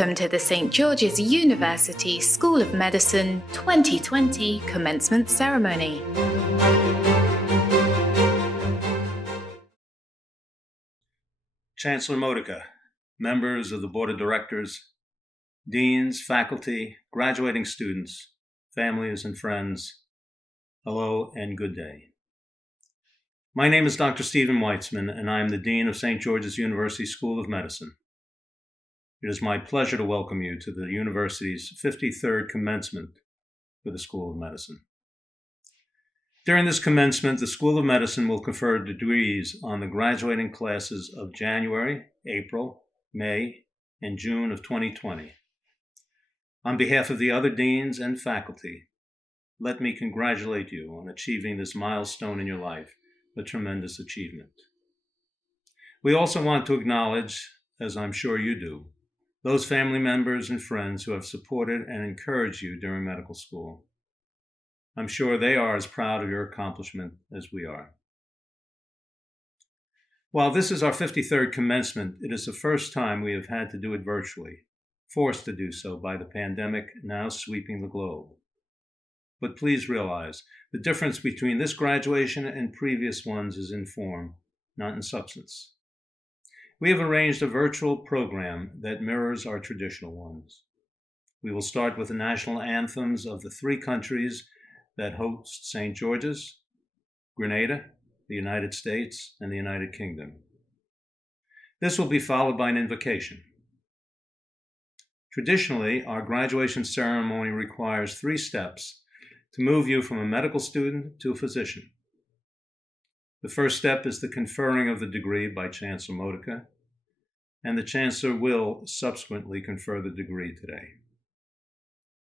Welcome to the St. George's University School of Medicine 2020 Commencement Ceremony. Chancellor Modica, members of the Board of Directors, deans, faculty, graduating students, families, and friends, hello and good day. My name is Dr. Stephen Weitzman, and I am the Dean of St. George's University School of Medicine. It is my pleasure to welcome you to the university's 53rd commencement for the School of Medicine. During this commencement, the School of Medicine will confer degrees on the graduating classes of January, April, May, and June of 2020. On behalf of the other deans and faculty, let me congratulate you on achieving this milestone in your life, a tremendous achievement. We also want to acknowledge, as I'm sure you do, those family members and friends who have supported and encouraged you during medical school. I'm sure they are as proud of your accomplishment as we are. While this is our 53rd commencement, it is the first time we have had to do it virtually, forced to do so by the pandemic now sweeping the globe. But please realize, the difference between this graduation and previous ones is in form, not in substance. We have arranged a virtual program that mirrors our traditional ones. We will start with the national anthems of the three countries that host St. George's: Grenada, the United States, and the United Kingdom. This will be followed by an invocation. Traditionally, our graduation ceremony requires 3 steps to move you from a medical student to a physician. The first step is the conferring of the degree by Chancellor Modica, and the Chancellor will subsequently confer the degree today.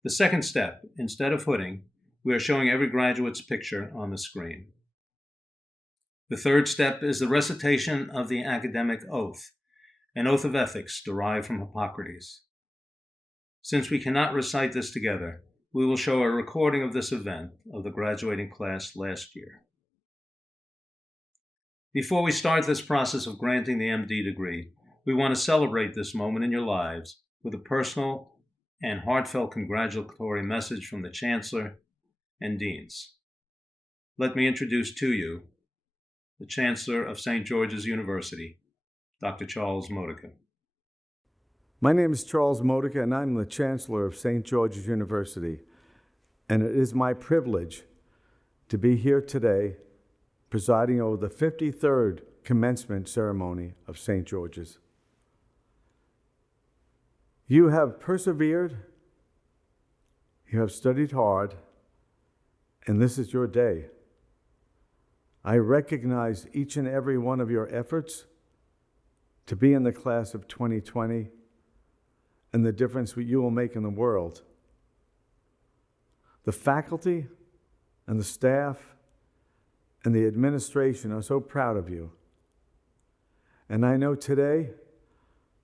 The second step, instead of hooding, we are showing every graduate's picture on the screen. The third step is the recitation of the academic oath, an oath of ethics derived from Hippocrates. Since we cannot recite this together, we will show a recording of this event of the graduating class last year. Before we start this process of granting the MD degree, we want to celebrate this moment in your lives with a personal and heartfelt congratulatory message from the Chancellor and Deans. Let me introduce to you the Chancellor of St. George's University, Dr. Charles Modica. My name is Charles Modica, and I'm the Chancellor of St. George's University, and it is my privilege to be here today presiding over the 53rd commencement ceremony of St. George's. You have persevered, you have studied hard, and this is your day. I recognize each and every one of your efforts to be in the class of 2020 and the difference you will make in the world. The faculty and the staff and the administration are so proud of you. And I know today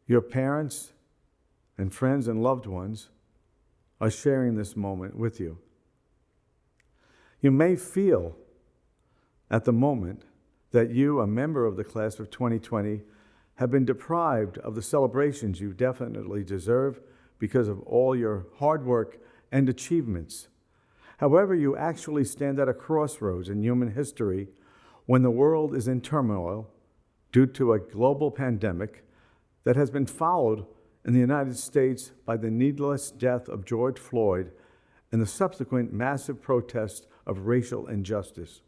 your parents and friends and loved ones are sharing this moment with you. You may feel at the moment that you, a member of the class of 2020, have been deprived of the celebrations you definitely deserve because of all your hard work and achievements. However, you actually stand at a crossroads in human history when the world is in turmoil due to a global pandemic that has been followed in the United States by the needless death of George Floyd and the subsequent massive protest of racial injustice.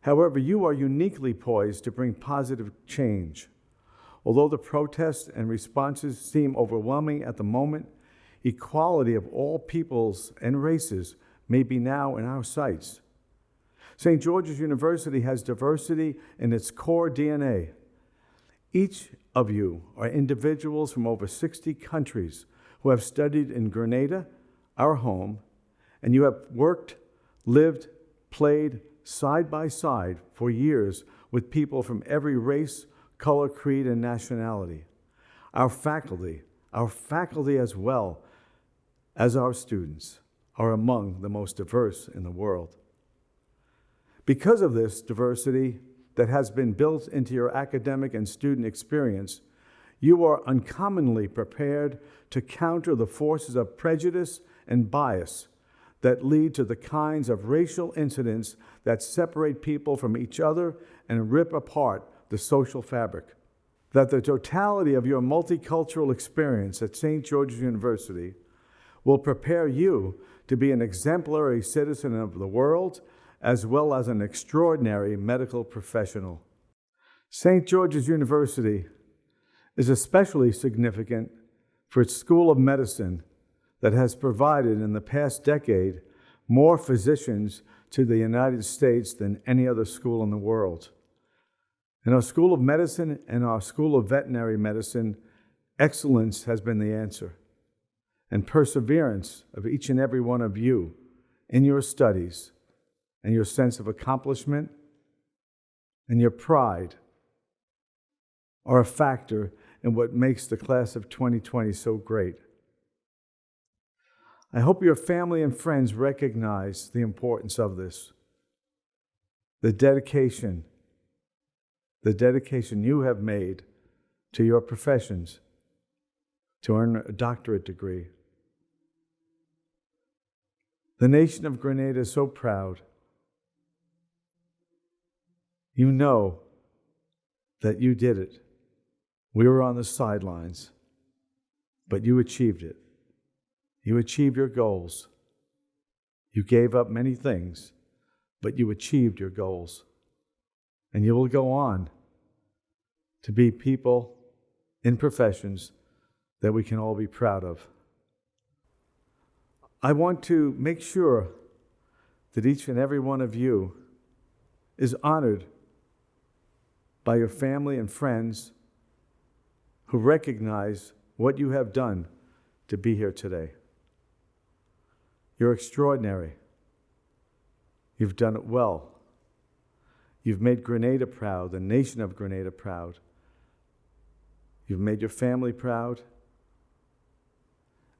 However, you are uniquely poised to bring positive change. Although the protests and responses seem overwhelming at the moment, equality of all peoples and races may be now in our sights. St. George's University has diversity in its core DNA. Each of you are individuals from over 60 countries who have studied in Grenada, our home, and you have worked, lived, played side by side for years with people from every race, color, creed, and nationality. Our faculty as well as our students, are among the most diverse in the world. Because of this diversity that has been built into your academic and student experience, You are uncommonly prepared to counter the forces of prejudice and bias that lead to the kinds of racial incidents that separate people from each other and rip apart the social fabric. That the totality of your multicultural experience at St. George's University will prepare you to be an exemplary citizen of the world as well as an extraordinary medical professional. St. George's University is especially significant for its School of Medicine that has provided in the past decade more physicians to the United States than any other school in the world. In our School of Medicine and our School of Veterinary Medicine, excellence has been the answer, and perseverance of each and every one of you in your studies and your sense of accomplishment and your pride are a factor in what makes the class of 2020 so great. I hope your family and friends recognize the importance of this. The dedication you have made to your professions to earn a doctorate degree. The nation of Grenada is so proud. You know that you did it. We were on the sidelines, but you achieved it. You achieved your goals. You gave up many things, but you achieved your goals. And you will go on to be people in professions that we can all be proud of. I want to make sure that each and every one of you is honored by your family and friends who recognize what you have done to be here today. You're extraordinary. You've done it well. You've made Grenada proud, the nation of Grenada proud. You've made your family proud.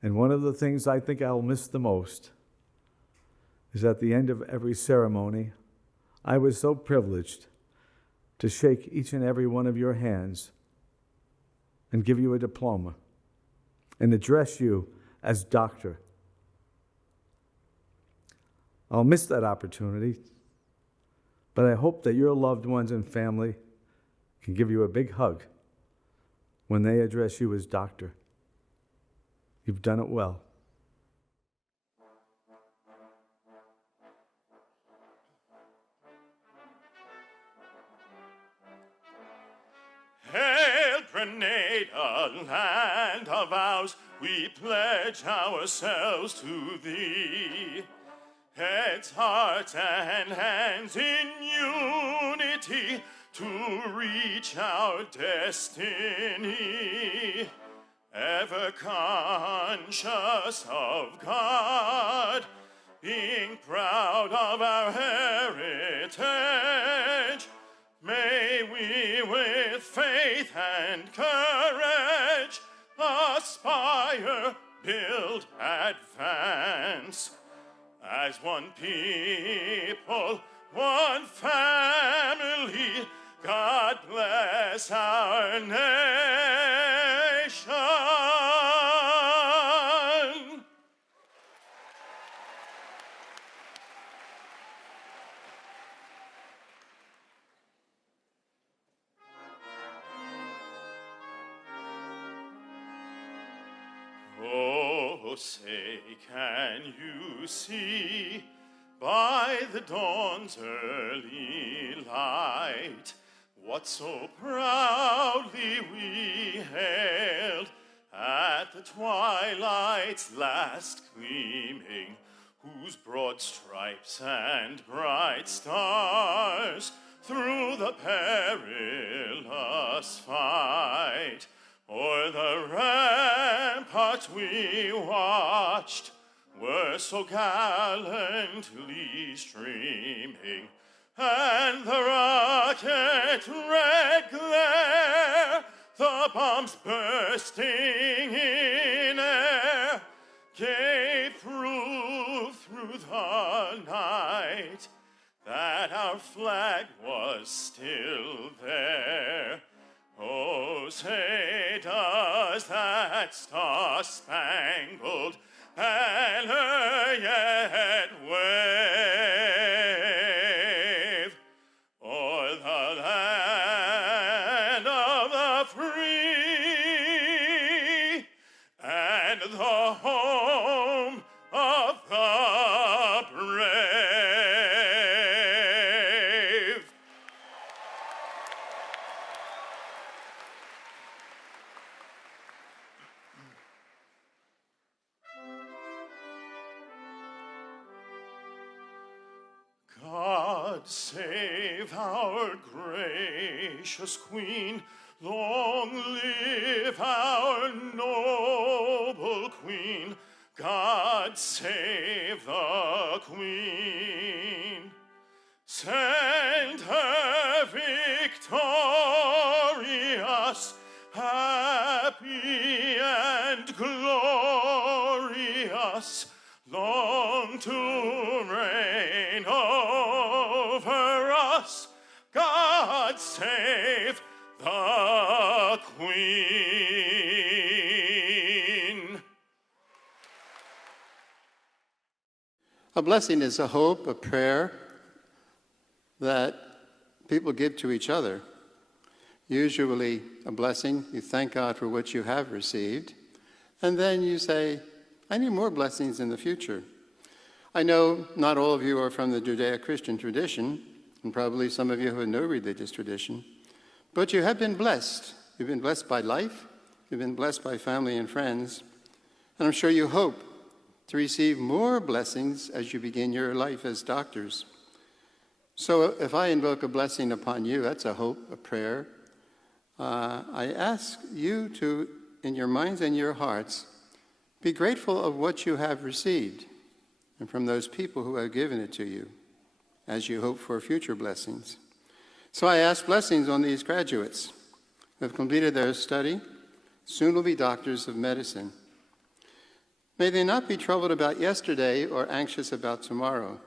And one of the things I think I'll miss the most is at the end of every ceremony, I was so privileged to shake each and every one of your hands and give you a diploma and address you as doctor. I'll miss that opportunity, but I hope that your loved ones and family can give you a big hug when they address you as doctor. You've done it well. Hail, Grenada, land of ours, we pledge ourselves to thee. Heads, hearts, and hands in unity to reach our destiny. Ever conscious of God, being proud of our heritage, may we with faith and courage aspire, build, advance. As one people, one family, God bless our nation. Oh, say, can you see by the dawn's early light what so proudly we hailed at the twilight's last gleaming, whose broad stripes and bright stars through the perilous fight o'er the ramparts we watched were so gallantly streaming, and the rocket red glare, the bombs bursting in air, gave proof through the night that our flag was still there. Oh, say does star-spangled banner yet wave o'er the land of the free and the home of the brave. God save our gracious Queen. Long live our noble Queen. God save the Queen. Send her victorious, happy and glorious, long to reign over us. God save the Queen. A blessing is a hope, a prayer that people give to each other. Usually a blessing, you thank God for what you have received, and then you say, I need more blessings in the future. I know not all of you are from the Judeo-Christian tradition, and probably some of you have no religious tradition, but you have been blessed. You've been blessed by life, you've been blessed by family and friends, and I'm sure you hope to receive more blessings as you begin your life as doctors. So if I invoke a blessing upon you, that's a hope, a prayer. I ask you to, in your minds and your hearts, be grateful of what you have received and from those people who have given it to you as you hope for future blessings. So I ask blessings on these graduates who have completed their study, soon will be doctors of medicine. May they not be troubled about yesterday or anxious about tomorrow.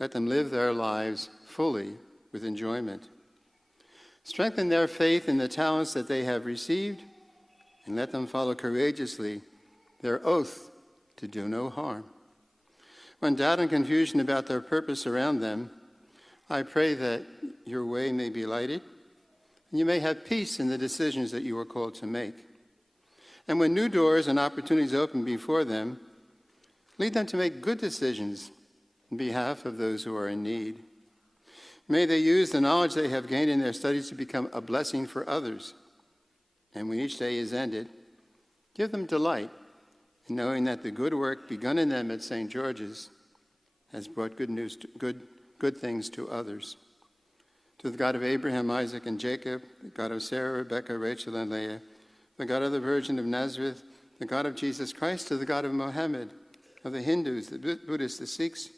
Let them live their lives fully with enjoyment. Strengthen their faith in the talents that they have received, and let them follow courageously their oath to do no harm. When doubt and confusion about their purpose surround them, I pray that your way may be lighted, and you may have peace in the decisions that you are called to make. And when new doors and opportunities open before them, lead them to make good decisions on behalf of those who are in need. May they use the knowledge they have gained in their studies to become a blessing for others. And when each day is ended, give them delight in knowing that the good work begun in them at St. George's has brought good things to others. To the God of Abraham, Isaac, and Jacob, the God of Sarah, Rebekah, Rachel, and Leah, the God of the Virgin of Nazareth, the God of Jesus Christ, to the God of Mohammed, of the Hindus, the Buddhists, the Sikhs,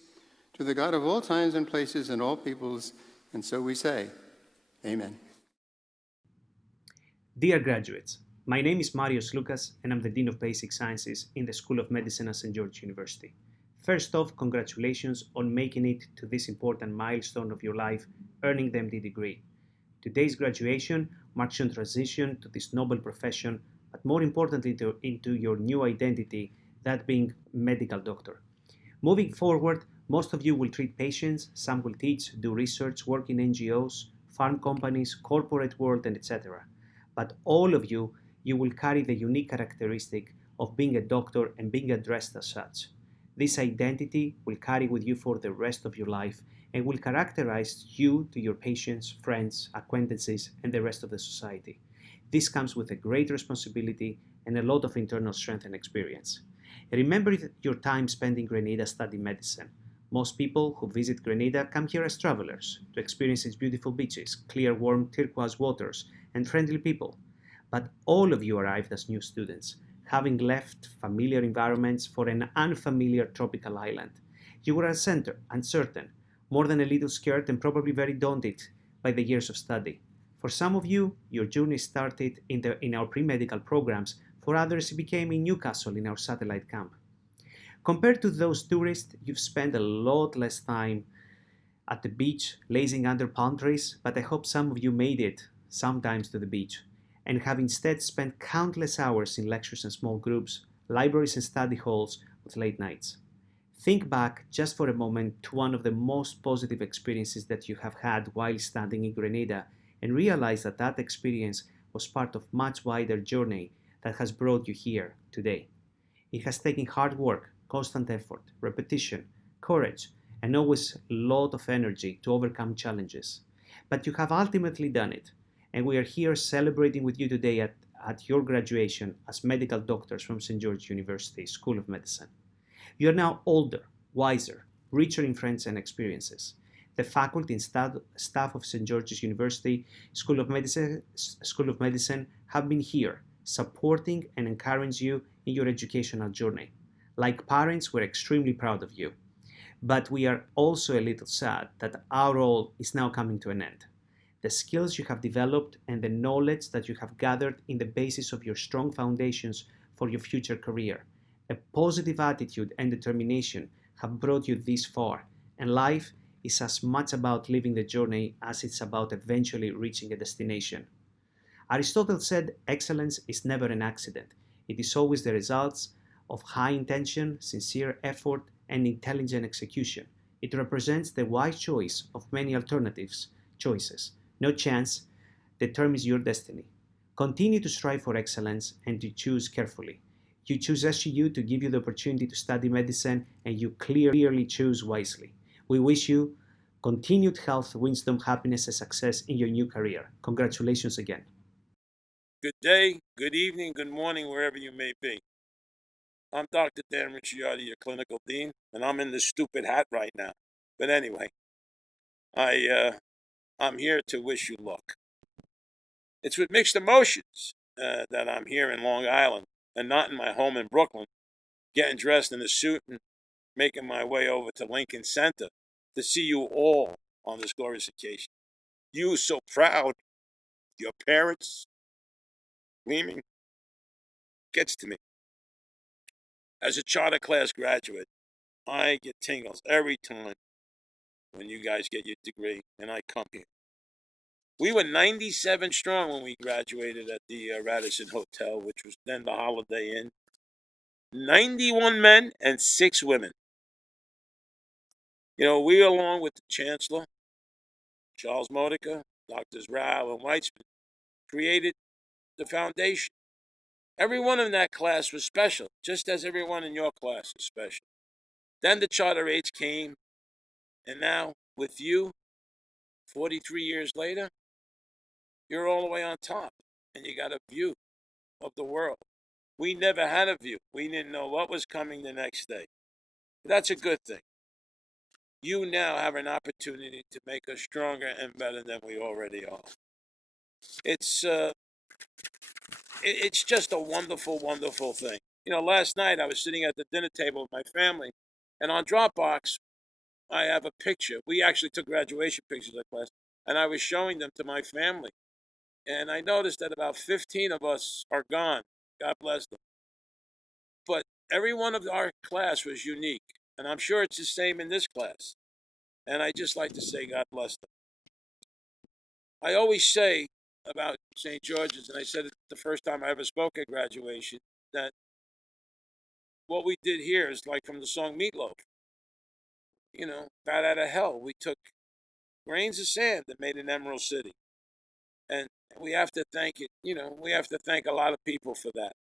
to the God of all times and places and all peoples, and so we say, Amen. Dear graduates, my name is Marios Lucas, and I'm the Dean of Basic Sciences in the School of Medicine at St. George University. First off, congratulations on making it to this important milestone of your life, earning the MD degree. Today's graduation marks your transition to this noble profession, but more importantly into your new identity, that being medical doctor. Moving forward, most of you will treat patients, some will teach, do research, work in NGOs, farm companies, corporate world, and etc. But all of you will carry the unique characteristic of being a doctor and being addressed as such. This identity will carry with you for the rest of your life and will characterize you to your patients, friends, acquaintances, and the rest of the society. This comes with a great responsibility and a lot of internal strength and experience. Remember your time spent in Grenada studying medicine. Most people who visit Grenada come here as travelers to experience its beautiful beaches, clear, warm, turquoise waters, and friendly people. But all of you arrived as new students, having left familiar environments for an unfamiliar tropical island. You were uncertain, more than a little scared, and probably very daunted by the years of study. For some of you, your journey started in our pre-medical programs. For others, it became in Newcastle in our satellite camp. Compared to those tourists, you've spent a lot less time at the beach, lazing under palm trees, but I hope some of you made it sometimes to the beach. and have instead spent countless hours in lectures and small groups, libraries and study halls with late nights. Think back just for a moment to one of the most positive experiences that you have had while studying in Grenada and realize that that experience was part of a much wider journey that has brought you here today. It has taken hard work, constant effort, repetition, courage, and always a lot of energy to overcome challenges. But you have ultimately done it, and we are here celebrating with you today at your graduation as medical doctors from St. George University School of Medicine. You are now older, wiser, richer in friends and experiences. The faculty and staff of St. George's University School of Medicine have been here, supporting and encouraging you in your educational journey. Like parents, we're extremely proud of you. But we are also a little sad that our role is now coming to an end. The skills you have developed and the knowledge that you have gathered in the basis of your strong foundations for your future career, a positive attitude and determination have brought you this far, and life is as much about living the journey as it's about eventually reaching a destination. Aristotle said excellence is never an accident. It is always the results of high intention, sincere effort, and intelligent execution. It represents the wise choice of many alternatives choices. No chance determines your destiny. Continue to strive for excellence and to choose carefully. You choose SGU to give you the opportunity to study medicine, and you clearly choose wisely. We wish you continued health, wisdom, happiness, and success in your new career. Congratulations again. Good day, good evening, good morning, wherever you may be. I'm Dr. Dan Ricciotti, your clinical dean, and I'm in this stupid hat right now. But anyway, I'm here to wish you luck. It's with mixed emotions that I'm here in Long Island and not in my home in Brooklyn, getting dressed in a suit and making my way over to Lincoln Center to see you all on this glorious occasion. You so proud, your parents, gleaming, gets to me. As a charter class graduate, I get tingles every time when you guys get your degree and I come here. We were 97 strong when we graduated at the Radisson Hotel, which was then the Holiday Inn. 91 men and 6 women. You know, we, along with the Chancellor, Charles Modica, Drs. Rao and Weitzman, created the foundation. Everyone in that class was special, just as everyone in your class is special. Then the Charter Aides came, and now, with you, 43 years later, you're all the way on top, and you got a view of the world. We never had a view. We didn't know what was coming the next day. That's a good thing. You now have an opportunity to make us stronger and better than we already are. It's just a wonderful, wonderful thing. You know, last night I was sitting at the dinner table with my family, and on Dropbox, I have a picture. We actually took graduation pictures of class, and I was showing them to my family. And I noticed that about 15 of us are gone. God bless them. But every one of our class was unique, and I'm sure it's the same in this class. And I just like to say God bless them. I always say about St. George's, and I said it the first time I ever spoke at graduation, that what we did here is like from the song Meatloaf. You know, bat out of hell. We took grains of sand that made an emerald city. And we have to thank it, we have to thank a lot of people for that.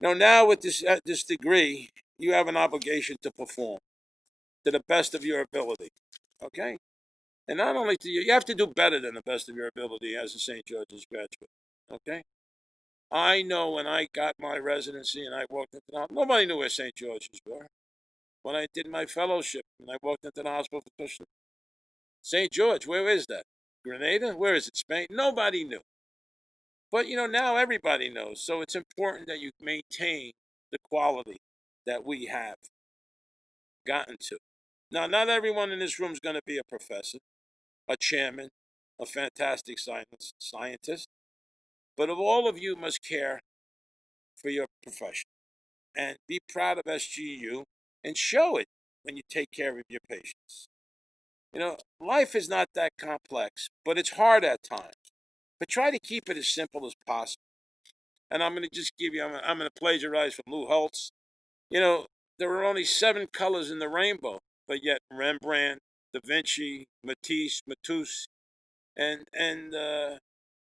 Now with this degree, you have an obligation to perform to the best of your ability, okay? And not only do you have to do better than the best of your ability as a St. George's graduate, okay? I know when I got my residency and I walked into the hospital, nobody knew where St. George's were. When I did my fellowship and I walked into the hospital for Cushing, St. George, where is that? Grenada? Where is it? Spain? Nobody knew. But, now everybody knows. So it's important that you maintain the quality that we have gotten to. Now, not everyone in this room is going to be a professor, a chairman, a fantastic scientist. But of all of you must care for your profession and be proud of SGU and show it when you take care of your patients. Life is not that complex, but it's hard at times. but try to keep it as simple as possible. And I'm going to just give you, I'm going to plagiarize from Lou Holtz. You know, there are only 7 colors in the rainbow, but yet Rembrandt, Da Vinci, Matisse, and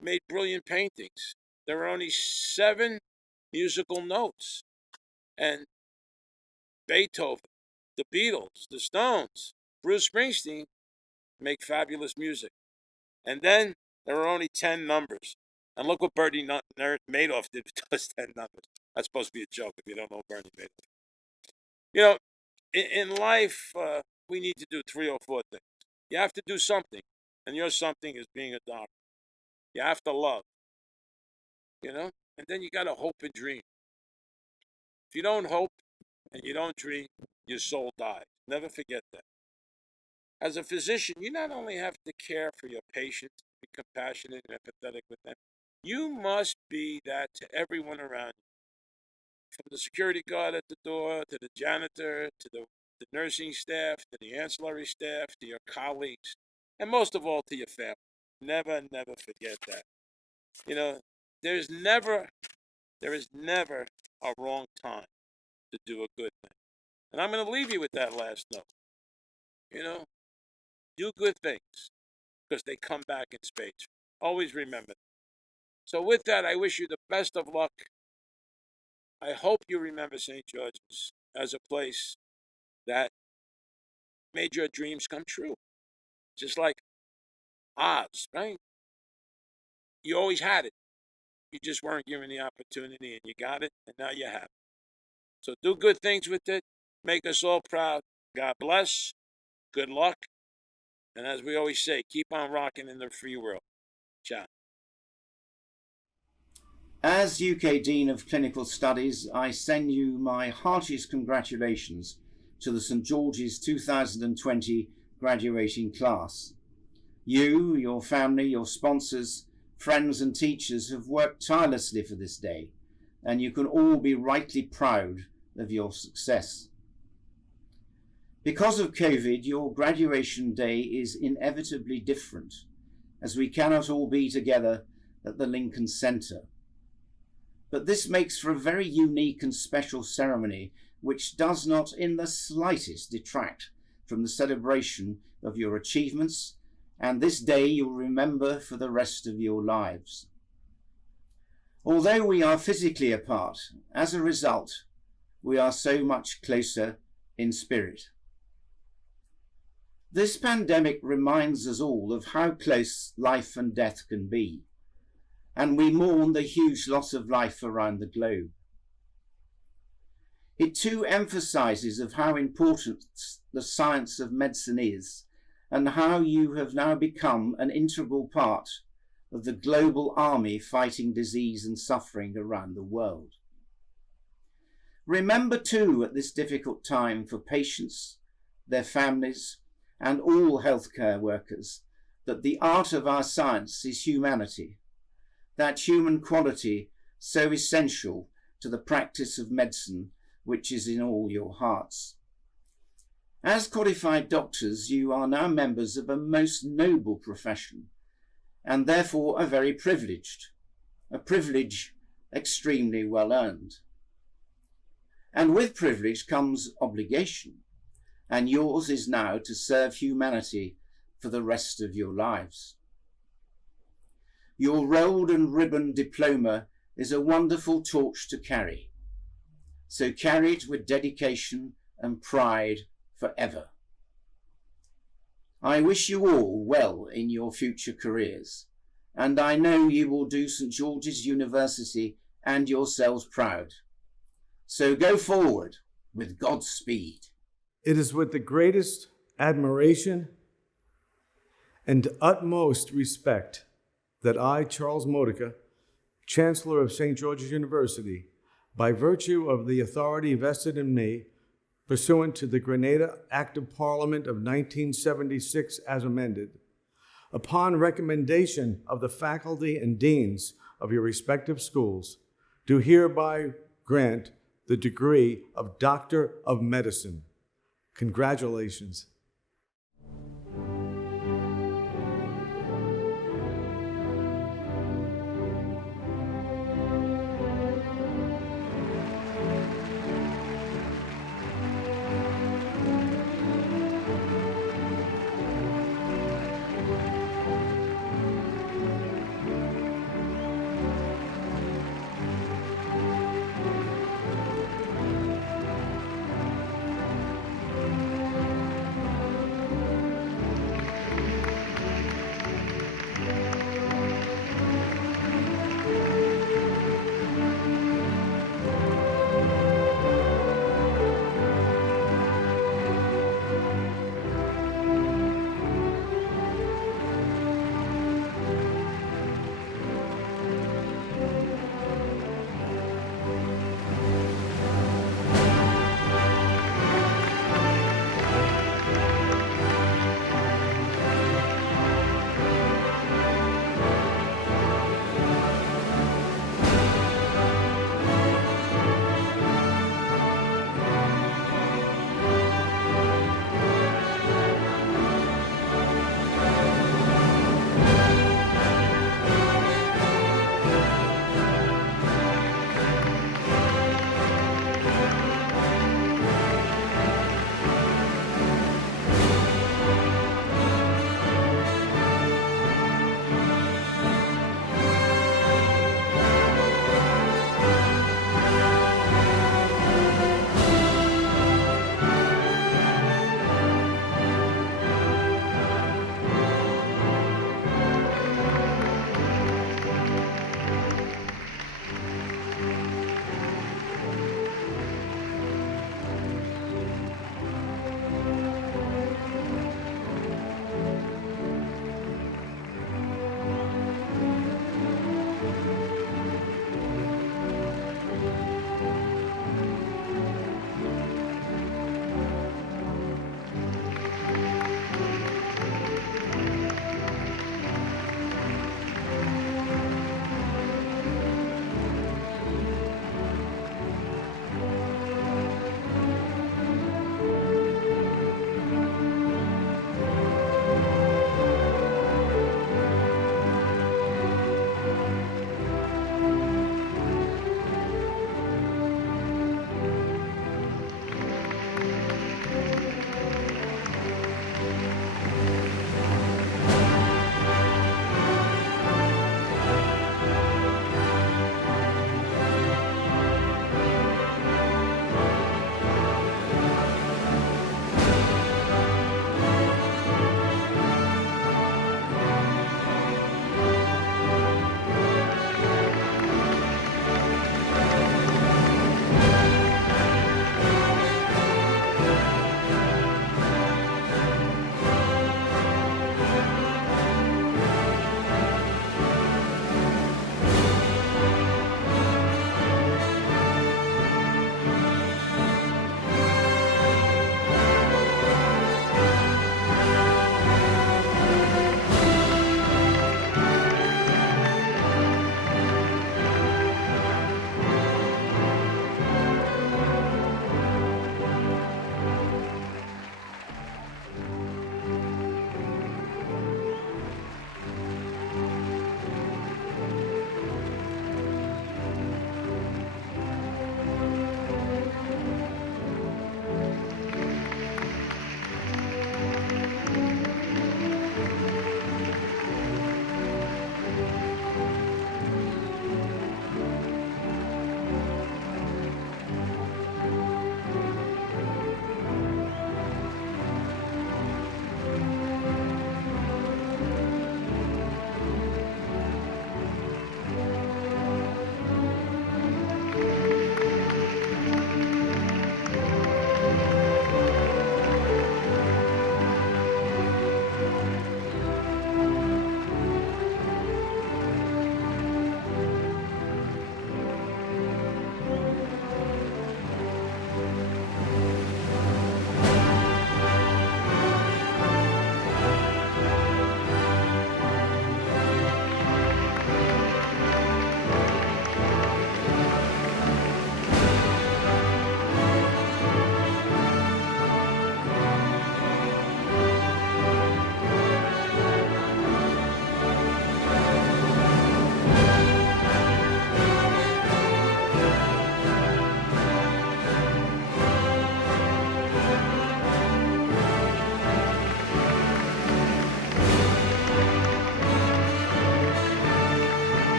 made brilliant paintings. There are only 7 musical notes, and Beethoven, the Beatles, the Stones, Bruce Springsteen make fabulous music. And then there are only 10 numbers. And look what Bernie Madoff did with those 10 numbers. That's supposed to be a joke if you don't know Bernie Madoff. You know, in life, we need to do 3 or 4 things. You have to do something, and your something is being a doctor. You have to love, and then you got to hope and dream. If you don't hope and you don't dream, your soul dies. Never forget that. As a physician, you not only have to care for your patients, be compassionate and empathetic with them, you must be that to everyone around you. From the security guard at the door, to the janitor, to the nursing staff, to the ancillary staff, to your colleagues, and most of all to your family. Never forget that. There is never a wrong time to do a good thing. And I'm going to leave you with that last note. Do good things because they come back in spades. Always remember that. So with that, I wish you the best of luck. I hope you remember St. George's as a place that made your dreams come true. Just like Oz, right? You always had it. You just weren't given the opportunity, and you got it, and now you have it. So do good things with it. Make us all proud. God bless. Good luck. And as we always say, keep on rocking in the free world. Ciao. As UK Dean of Clinical Studies, I send you my heartiest congratulations to the St George's 2020 graduating class. You, your family, your sponsors, friends and teachers have worked tirelessly for this day, and you can all be rightly proud of your success. Because of COVID, your graduation day is inevitably different, as we cannot all be together at the Lincoln Centre. But this makes for a very unique and special ceremony, which does not in the slightest detract from the celebration of your achievements, and this day you'll remember for the rest of your lives. Although we are physically apart, as a result, we are so much closer in spirit. This pandemic reminds us all of how close life and death can be, and we mourn the huge loss of life around the globe. It too emphasizes of how important the science of medicine is, and how you have now become an integral part of the global army fighting disease and suffering around the world. Remember too, at this difficult time for patients, their families, and all healthcare workers, that the art of our science is humanity, that human quality so essential to the practice of medicine, which is in all your hearts. As qualified doctors, you are now members of a most noble profession, and therefore are very privileged, a privilege extremely well earned. And with privilege comes obligation, and yours is now to serve humanity for the rest of your lives. Your rolled and ribbon diploma is a wonderful torch to carry, so carry it with dedication and pride forever. I wish you all well in your future careers, and I know you will do St George's University and yourselves proud. So go forward with God's speed. It is with the greatest admiration and utmost respect that I, Charles Modica, Chancellor of St. George's University, by virtue of the authority vested in me, pursuant to the Grenada Act of Parliament of 1976 as amended, upon recommendation of the faculty and deans of your respective schools, do hereby grant the degree of Doctor of Medicine. Congratulations.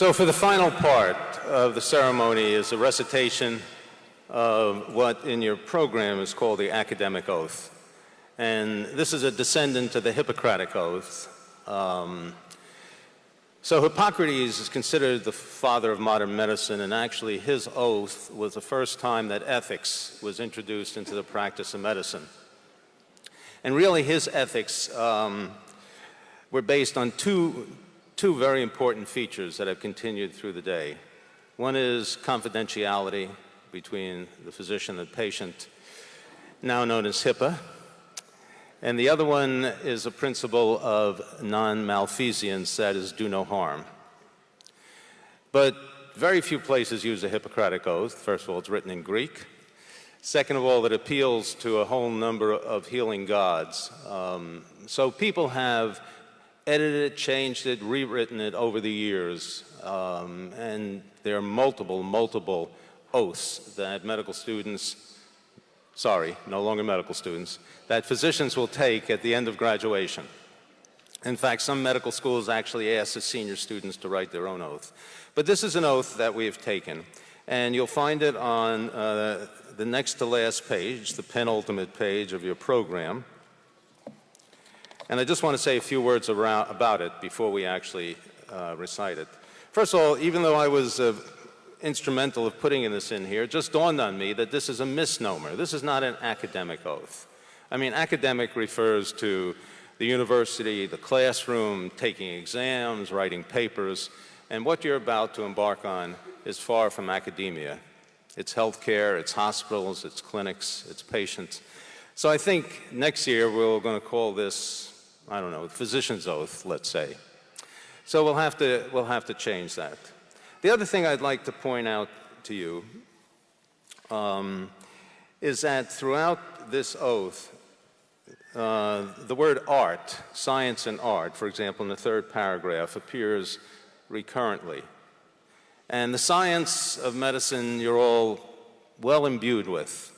So for the final part of the ceremony is a recitation of what in your program is called the academic oath. And this is a descendant of the Hippocratic Oath. So Hippocrates is considered the father of modern medicine, and actually his oath was the first time that ethics was introduced into the practice of medicine. And really his ethics were based on two very important features that have continued through the day. One is confidentiality between the physician and the patient, now known as HIPAA. And the other one is a principle of non-malfeasance, that is, do no harm. But very few places use the Hippocratic Oath. First of all, it's written in Greek. Second of all, it appeals to a whole number of healing gods. So people have edited it, changed it, rewritten it over the years. And there are multiple oaths that medical students, no longer medical students, that physicians will take at the end of graduation. In fact, some medical schools actually ask the senior students to write their own oath. But this is an oath that we have taken, and you'll find it on the next to last page, the penultimate page of your program. And I just want to say a few words about it before we actually recite it. First of all, even though I was instrumental of putting this in here, it just dawned on me that this is a misnomer. This is not an academic oath. I mean, academic refers to the university, the classroom, taking exams, writing papers, and what you're about to embark on is far from academia. It's healthcare, it's hospitals, it's clinics, it's patients. So I think next year we're going to call this, I don't know, physician's oath, let's say. So we'll have to change that. The other thing I'd like to point out to you is that throughout this oath, the word art, science and art, for example, in the third paragraph, appears recurrently. And the science of medicine you're all well imbued with.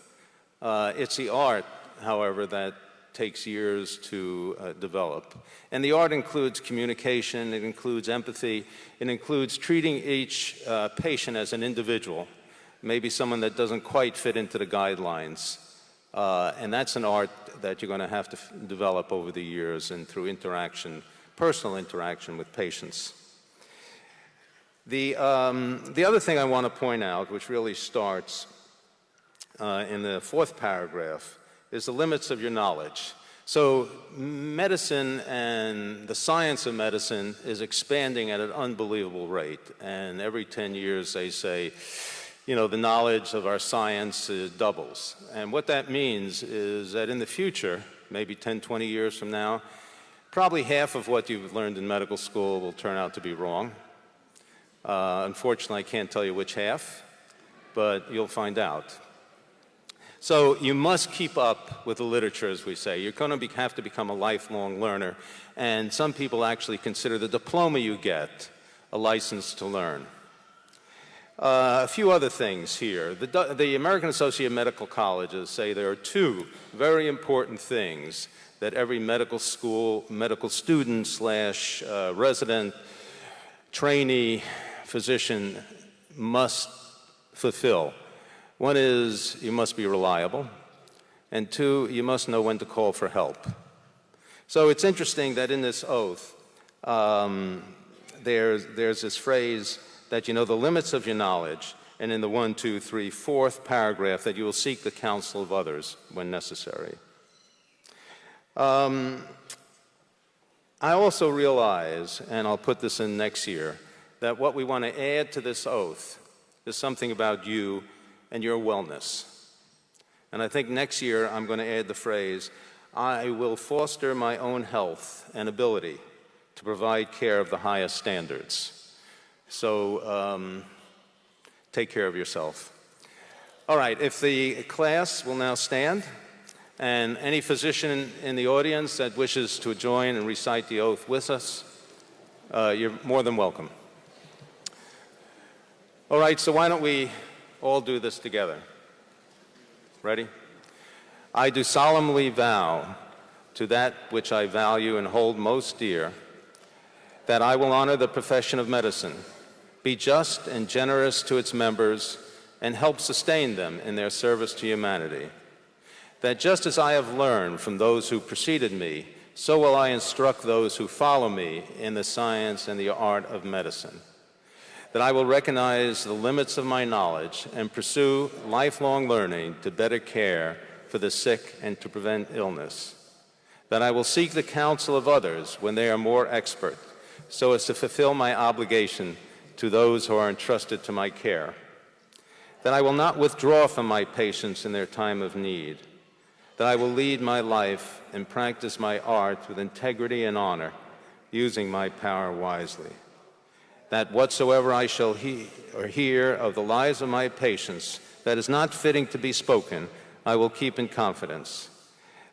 It's the art, however, that takes years to develop. And the art includes communication, it includes empathy, it includes treating each patient as an individual, maybe someone that doesn't quite fit into the guidelines. And that's an art that you're going to have to develop over the years and through interaction, personal interaction with patients. The other thing I want to point out, which really starts in the fourth paragraph, is the limits of your knowledge. So medicine and the science of medicine is expanding at an unbelievable rate. And every 10 years they say, you know, the knowledge of our science doubles. And what that means is that in the future, maybe 10, 20 years from now, probably half of what you've learned in medical school will turn out to be wrong. Unfortunately, I can't tell you which half, but you'll find out. So you must keep up with the literature, as we say. You're going to have to become a lifelong learner, and some people actually consider the diploma you get a license to learn. A few other things here. The American Association of Medical Colleges say there are two very important things that every medical school, medical student / resident, trainee, physician must fulfill. One is you must be reliable, and two, you must know when to call for help. So it's interesting that in this oath, there's this phrase that you know the limits of your knowledge, and in the 1, 2, 3, 4th paragraph that you will seek the counsel of others when necessary. I also realize, and I'll put this in next year, that what we want to add to this oath is something about you and your wellness. And I think next year I'm going to add the phrase, I will foster my own health and ability to provide care of the highest standards. So take care of yourself. All right, if the class will now stand, and any physician in the audience that wishes to join and recite the oath with us, you're more than welcome. All right, so why don't we all do this together. Ready? I do solemnly vow to that which I value and hold most dear, that I will honor the profession of medicine be just and generous to its members, and help sustain them in their service to humanity. That just as I have learned from those who preceded me, so will I instruct those who follow me in the science and the art of medicine. That I will recognize the limits of my knowledge and pursue lifelong learning to better care for the sick and to prevent illness. That I will seek the counsel of others when they are more expert, so as to fulfill my obligation to those who are entrusted to my care. That I will not withdraw from my patients in their time of need. That I will lead my life and practice my art with integrity and honor, using my power wisely. That whatsoever I shall hear of the lives of my patients that is not fitting to be spoken, I will keep in confidence.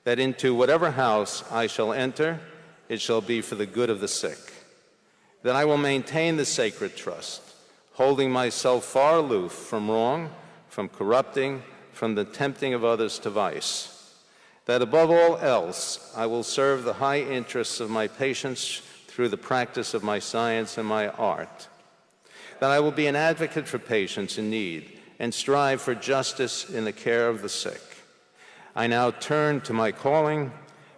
That into whatever house I shall enter, it shall be for the good of the sick. That I will maintain the sacred trust, holding myself far aloof from wrong, from corrupting, from the tempting of others to vice. That above all else, I will serve the high interests of my patients through the practice of my science and my art. That I will be an advocate for patients in need and strive for justice in the care of the sick. I now turn to my calling,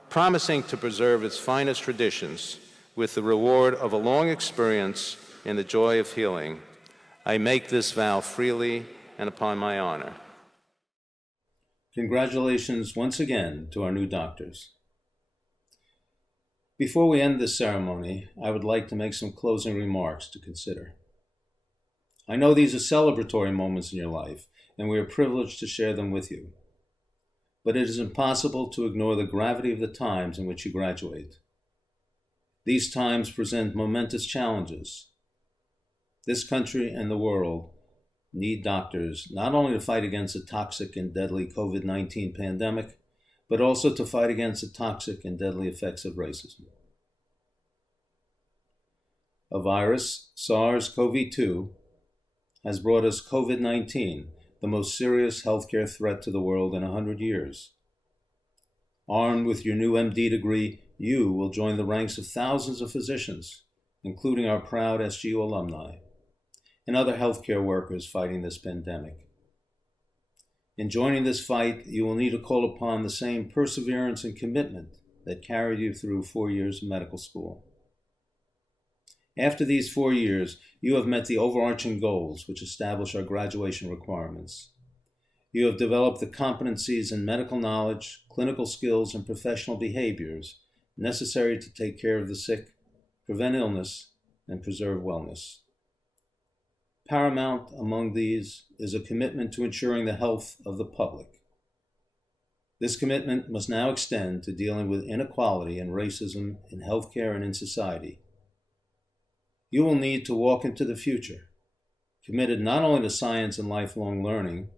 promising to preserve its finest traditions with the reward of a long experience in the joy of healing. I make this vow freely and upon my honor. Congratulations once again to our new doctors. Before we end this ceremony, I would like to make some closing remarks to consider. I know these are celebratory moments in your life, and we are privileged to share them with you. But it is impossible to ignore the gravity of the times in which you graduate. These times present momentous challenges. This country and the world need doctors not only to fight against the toxic and deadly COVID-19 pandemic, but also to fight against the toxic and deadly effects of racism. A virus, SARS-CoV-2, has brought us COVID-19, the most serious healthcare threat to the world in 100 years. Armed with your new MD degree, you will join the ranks of thousands of physicians, including our proud SGU alumni, and other healthcare workers fighting this pandemic. In joining this fight, you will need to call upon the same perseverance and commitment that carried you through 4 years of medical school. After these 4 years, you have met the overarching goals which establish our graduation requirements. You have developed the competencies in medical knowledge, clinical skills, and professional behaviors necessary to take care of the sick, prevent illness, and preserve wellness. Paramount among these is a commitment to ensuring the health of the public. This commitment must now extend to dealing with inequality and racism in healthcare and in society. You will need to walk into the future, committed not only to science and lifelong learning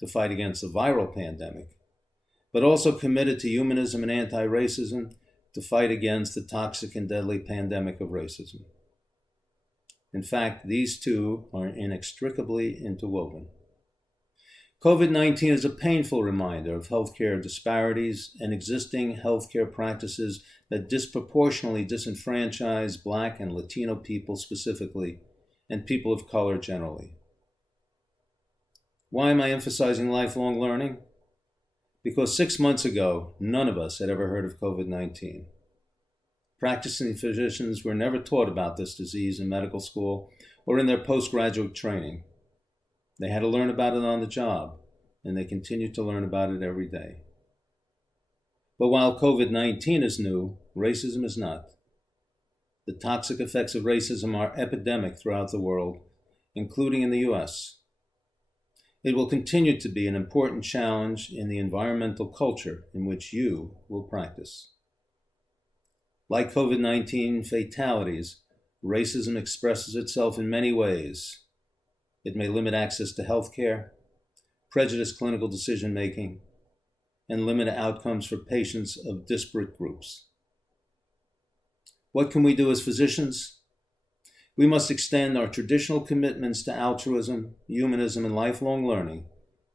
to fight against the viral pandemic, but also committed to humanism and anti-racism to fight against the toxic and deadly pandemic of racism. In fact, these two are inextricably interwoven. COVID-19 is a painful reminder of healthcare disparities and existing healthcare practices that disproportionately disenfranchise Black and Latino people specifically, and people of color generally. Why am I emphasizing lifelong learning? Because 6 months ago, none of us had ever heard of COVID-19. Practicing physicians were never taught about this disease in medical school or in their postgraduate training. They had to learn about it on the job, and they continue to learn about it every day. But while COVID-19 is new, racism is not. The toxic effects of racism are epidemic throughout the world, including in the U.S. It will continue to be an important challenge in the environmental culture in which you will practice. Like COVID-19 fatalities, racism expresses itself in many ways. It may limit access to health care, prejudice clinical decision-making, and limit outcomes for patients of disparate groups. What can we do as physicians? We must extend our traditional commitments to altruism, humanism, and lifelong learning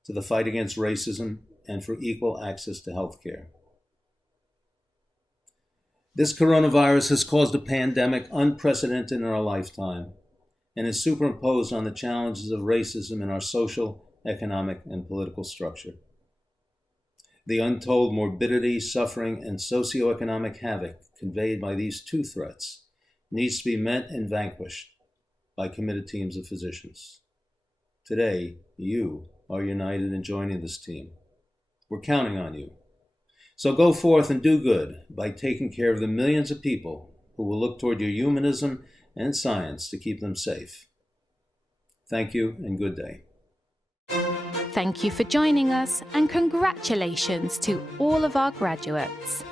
to the fight against racism and for equal access to health care. This coronavirus has caused a pandemic unprecedented in our lifetime, and is superimposed on the challenges of racism in our social, economic, and political structure. The untold morbidity, suffering, and socioeconomic havoc conveyed by these two threats needs to be met and vanquished by committed teams of physicians. Today, you are united in joining this team. We're counting on you. So go forth and do good by taking care of the millions of people who will look toward your humanism and science to keep them safe. Thank you and good day. Thank you for joining us, and congratulations to all of our graduates.